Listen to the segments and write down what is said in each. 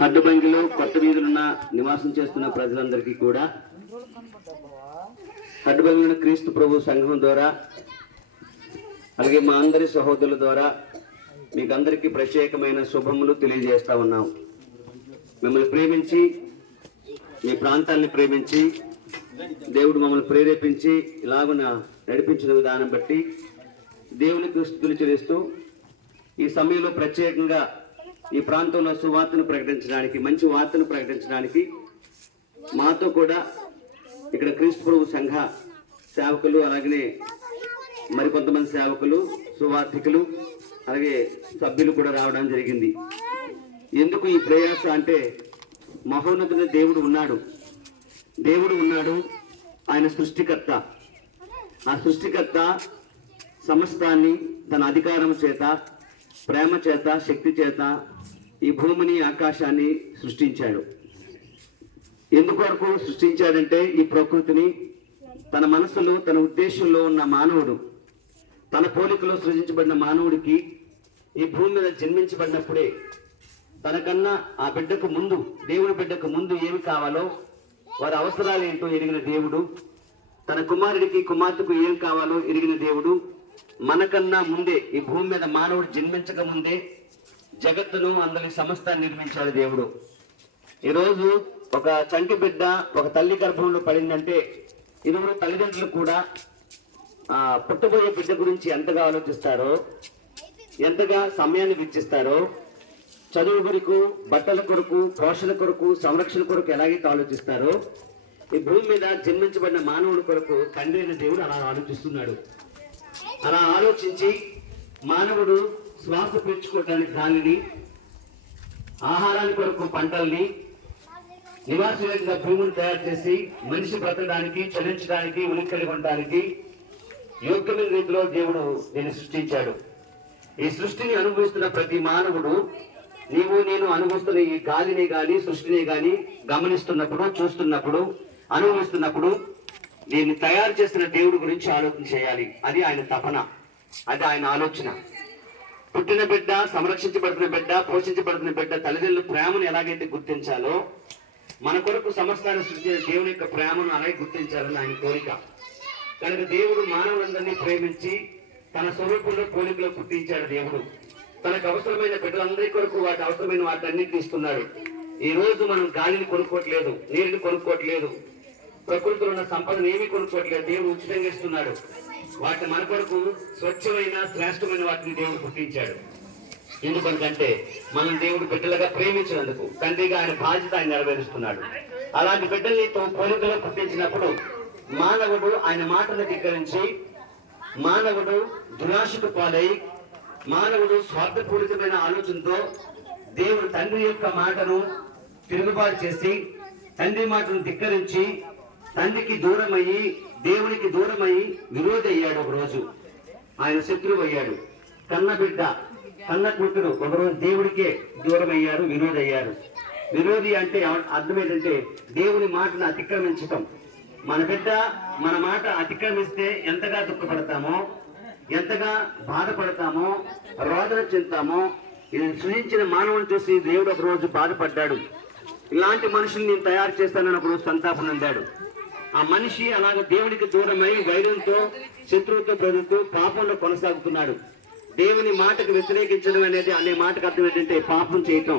హడ్డుబంగిలో కొత్త వీధులున్న నివాసం చేస్తున్న ప్రజలందరికీ కూడా హడ్డుబంగిలో క్రీస్తు ప్రభు సంఘం ద్వారా అలాగే మా అందరి సహోదరుల ద్వారా మీకు అందరికీ ప్రత్యేకమైన శుభములు తెలియజేస్తా ఉన్నాం. మిమ్మల్ని ప్రేమించి మీ ప్రాంతాన్ని ప్రేమించి దేవుడు మమ్మల్ని ప్రేరేపించి ఇలాగున నడిపించిన విధానం బట్టి దేవునికి స్తుతులు చెల్లిస్తూ ఈ సమయంలో ప్రత్యేకంగా ఈ ప్రాంతంలో సువార్తను ప్రకటించడానికి, మంచి వార్తను ప్రకటించడానికి మాతో కూడా ఇక్కడ క్రీస్తు ప్రభు సంఘ సేవకులు, అలాగనే మరికొంతమంది సేవకులు, సువార్థికులు, అలాగే సభ్యులు కూడా రావడం జరిగింది. ఎందుకు ఈ ప్రయాస అంటే మహోన్నతుని దేవుడు ఉన్నాడు. ఆయన సృష్టికర్త. ఆ సృష్టికర్త సమస్తాన్ని తన అధికారం చేత, ప్రేమ చేత, శక్తి చేత ఈ భూమిని, ఆకాశాన్ని సృష్టించాడు. ఎందుకొరకు సృష్టించాడంటే ఈ ప్రకృతిని తన మనసులో, తన ఉద్దేశంలో ఉన్న మానవుడు, తన పోలికలో సృజించబడిన మానవుడికి ఈ భూమి మీద జన్మించబడినప్పుడే తనకన్నా ఆ బిడ్డకు ముందు, దేవుని బిడ్డకు ముందు ఏమి కావాలో, వారి అవసరాలు ఏంటో ఎరిగిన దేవుడు, తన కుమారుడికి, కుమార్తెకు ఏం కావాలో ఎరిగిన దేవుడు మనకన్నా ముందే, ఈ భూమి మీద మానవుడు జన్మించక ముందే జగత్తును, అందరి సమస్తాన్ని నిర్మించాడు దేవుడు. ఈరోజు ఒక చంటి బిడ్డ ఒక తల్లి గర్భంలో పడిందంటే ఇరువురు తల్లిదండ్రులు కూడా పుట్టబోయే బిడ్డ గురించి ఎంతగా ఆలోచిస్తారో, ఎంతగా సమయాన్ని వెచ్చిస్తారో, చదువు కొరకు, బట్టల కొరకు, పోషణ కొరకు, సంరక్షణ కొరకు ఎలాగైతే ఆలోచిస్తారో, ఈ భూమి మీద జన్మించబడిన మానవుడి కొరకు తండ్రి అయిన దేవుడు అలా ఆలోచిస్తున్నాడు. అలా ఆలోచించి మానవుడు శ్వాస పీల్చుకోవడానికి గాలిని, ఆహారానికి కొరకు పంటల్ని, నివాసయోగ్యంగా భూమిని తయారు చేసి మనిషి బ్రతకడానికి, చలించడానికి, ఉనికి కలిగి ఉండడానికి యోగ్యమైన రీతిలో దేవుడు దీన్ని సృష్టించాడు. ఈ సృష్టిని అనుభవిస్తున్న ప్రతి మానవుడు, నీవు నేను అనుభవిస్తున్న ఈ గాలిని గాని, సృష్టిని గాని గమనిస్తున్నప్పుడు, చూస్తున్నప్పుడు, అనుభవిస్తున్నప్పుడు దీన్ని తయారు చేస్తున్న దేవుడి గురించి ఆలోచన చేయాలి. అది ఆయన తపన, అది ఆయన ఆలోచన. పుట్టిన బిడ్డ, సంరక్షించబడుతున్న బిడ్డ, పోషించబడుతున్న బిడ్డ తల్లిదండ్రుల ప్రేమను ఎలాగైతే గుర్తించాలో, మన కొరకు సమస్తాన్ని సృష్టించిన దేవుని యొక్క ప్రేమను అలాగే గుర్తించాలని ఆయన కోరిక. కనుక దేవుడు మానవులందరినీ ప్రేమించి తన స్వరూపంలో, పోలికలో పుట్టించాడు. దేవుడు తనకు అవసరమైన బిడ్డలందరి కొరకు వాటి అవసరమైన వాటన్నిటిని ఇస్తున్నాడు. ఈ రోజు మనం గాలిని కొనుక్కోవట్లేదు, నీరుని కొనుక్కోవట్లేదు, ప్రకృతిలో ఉన్న సంపదను ఏమీ కొనుక్కోవట్లేదు. దేవుడు ఉచితంగా ఇస్తున్నాడు. వాటిని మన కొరకు స్వచ్ఛమైన, శ్రేష్టమైన వాటిని దేవుడు పుట్టించాడు. ఎందుకంటే మనం దేవుడు బిడ్డలుగా ప్రేమించినందుకు తండ్రిగా ఆయన బాధ్యత ఆయన నెరవేరుస్తున్నాడు. అలాంటి బిడ్డల్ని పోలికలో పుట్టించినప్పుడు మానవుడు ఆయన మాటను ధిక్కరించి, మానవుడు దురాశకు పాలై, మానవుడు స్వార్థపూరితమైన ఆలోచనతో దేవుడు తండ్రి యొక్క మాటను తిరుగుబాటు చేసి, తండ్రి మాటను ధిక్కరించి, తండ్రికి దూరమయ్యి, దేవునికి దూరమయ్యి విరోధి అయ్యాడు. ఒకరోజు ఆయన శత్రువు అయ్యాడు. కన్న బిడ్డ, కన్న కూతురు ఒకరోజు దేవుడికే దూరం అయ్యారు, విరోధి అయ్యారు. విరోధి అంటే అర్థం ఏంటంటే దేవుని మాటను అతిక్రమించటం. మన బిడ్డ మన మాట అతిక్రమిస్తే ఎంతగా దుఃఖపడతామో, ఎంతగా బాధపడతామో, రోదన చెందుతామో. ఇది సృజించిన మానవుని చూసి దేవుడు ఒక రోజు బాధపడ్డాడు. ఇలాంటి మనుషుల్ని నేను తయారు చేస్తానని ఒక రోజు సంతాపం అందాడు. ఆ మనిషి అలాగ దేవుడికి దూరమై వైరంతో, శత్రువుతో బ్రతుకుతూ పాపంలో కొనసాగుతున్నాడు. దేవుని మాటకు వ్యతిరేకించడం అనేది అనే మాటకు అర్థం ఏంటంటే పాపం చేయటం.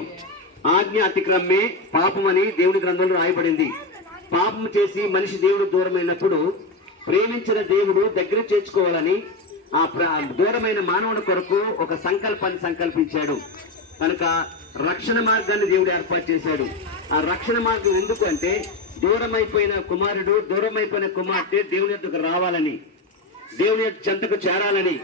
ఆజ్ఞ అతిక్రమే పాపం అని దేవుని గ్రంథంలో రాయబడింది. పాపం చేసి మనిషి దేవుడు దూరమైనప్పుడు ప్రేమించిన దేవుడు దగ్గర చేర్చుకోవాలని ఆ దూరమైన మానవుని కొరకు ఒక సంకల్పాన్ని సంకల్పించాడు. కనుక రక్షణ మార్గాన్ని దేవుడు ఏర్పాటు చేశాడు. ఆ రక్షణ మార్గం ఎందుకు అంటే దూరమైపోయిన కుమారుడు, దూరమైపోయిన కుమార్తె దేవుని యొద్దకు రావాలని, దేవుని యొక్క చెంతకు చేరాలని,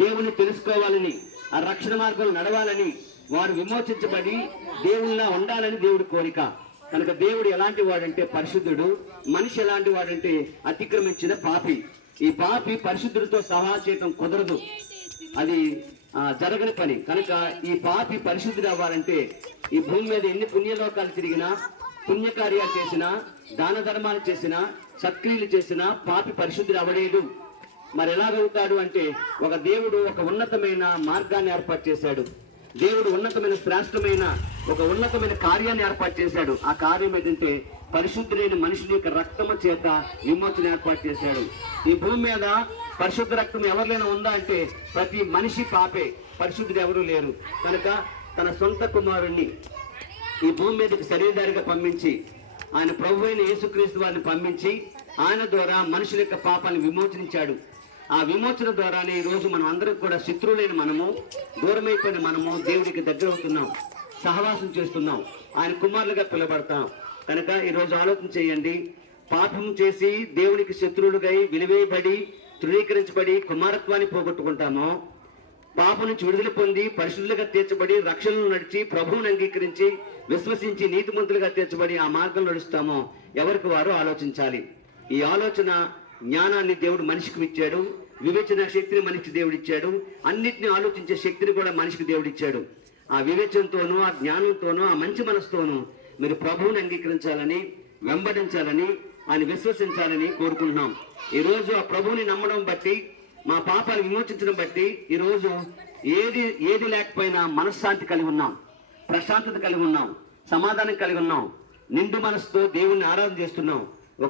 దేవుని తెలుసుకోవాలని, ఆ రక్షణ మార్గంలో నడవాలని, వారు విమోచించబడి దేవునిలా ఉండాలని దేవుడి కోరిక. కనుక దేవుడు ఎలాంటి వాడంటే పరిశుద్ధుడు, మనిషి ఎలాంటి వాడంటే అతిక్రమించిన పాపి. ఈ పాపి పరిశుద్ధుడితో సహా చేయటం కుదరదు, అది జరగని పని. కనుక ఈ పాపి పరిశుద్ధుడు అవ్వాలంటే ఈ భూమి మీద ఎన్ని పుణ్యలోకాలు తిరిగినా, పుణ్యకార్యాలు చేసినా, దాన ధర్మాలు చేసినా, సత్క్రియలు చేసినా పాపి పరిశుద్ధుడు అవ్వలేదు. మరి ఎలాగవుతాడు అంటే ఒక దేవుడు ఒక ఉన్నతమైన మార్గాన్ని ఏర్పాటు చేశాడు. దేవుడు ఉన్నతమైన శ్రేష్టమైన ఒక ఉన్నతమైన కార్యాన్ని ఏర్పాటు చేశాడు. ఆ కార్యం ఏంటంటే పరిశుద్ధులైన మనుషుని యొక్క రక్తము చేత విమోచన ఏర్పాటు చేశాడు. ఈ భూమి మీద పరిశుద్ధ రక్తం ఎవరికైనా ఉందా అంటే ప్రతి మనిషి పాపే, పరిశుద్ధుడు ఎవరూ లేరు. కనుక తన సొంత కుమారుణ్ణి ఈ భూమి మీదకి శరీరధారిగా పంపించి ఆయన ప్రభు అయిన యేసుక్రీస్తు వారిని పంపించి ఆయన ద్వారా మనుషుల యొక్క పాపాన్ని విమోచనించాడు. ఆ విమోచన ద్వారానే ఈ రోజు మనం అందరం కూడా శత్రువులైన మనము, దూరమైపోయిన మనము దేవుడికి దగ్గర అవుతున్నాం, సహవాసం చేస్తున్నాం, ఆయన కుమారులుగా పిలబడతాం. కనుక ఈరోజు ఆలోచన చేయండి. పాపం చేసి దేవునికి శత్రువులుగా విలువేయబడి తృణీకరించబడి కుమారత్వాన్ని పోగొట్టుకుంటామో, పాపం నుంచి విడుదల పొంది పరిశుద్ధులుగా తీర్చబడి రక్షణను నడిచి ప్రభువుని అంగీకరించి విశ్వసించి నీతిమంతులుగా తీర్చబడి ఆ మార్గం నడుస్తామో ఎవరికి వారు ఆలోచించాలి. ఈ ఆలోచన జ్ఞానాన్ని దేవుడు మనిషికి ఇచ్చాడు, వివేచన శక్తిని మనిషికి దేవుడు ఇచ్చాడు, అన్నిటిని ఆలోచించే శక్తిని కూడా మనిషికి దేవుడు ఇచ్చాడు. ఆ వివేచనతోనూ ఆ జ్ఞానంతోనూ ఆ మంచి మనసుతోనూ మీరు ప్రభువుని అంగీకరించాలని, వెంబడించాలని, ఆయన విశ్వసించాలని కోరుకుంటున్నాం. ఈరోజు ఆ ప్రభువుని నమ్మడం బట్టి, మా పాపాలు విమోచించడం బట్టి ఈరోజు ఏది లేకపోయినా మనశ్శాంతి కలిగి ఉన్నాం, ప్రశాంతత కలిగి ఉన్నాం, సమాధానం కలిగి ఉన్నాం, నిండు మనసుతో దేవుణ్ణి ఆరాధన చేస్తున్నాం.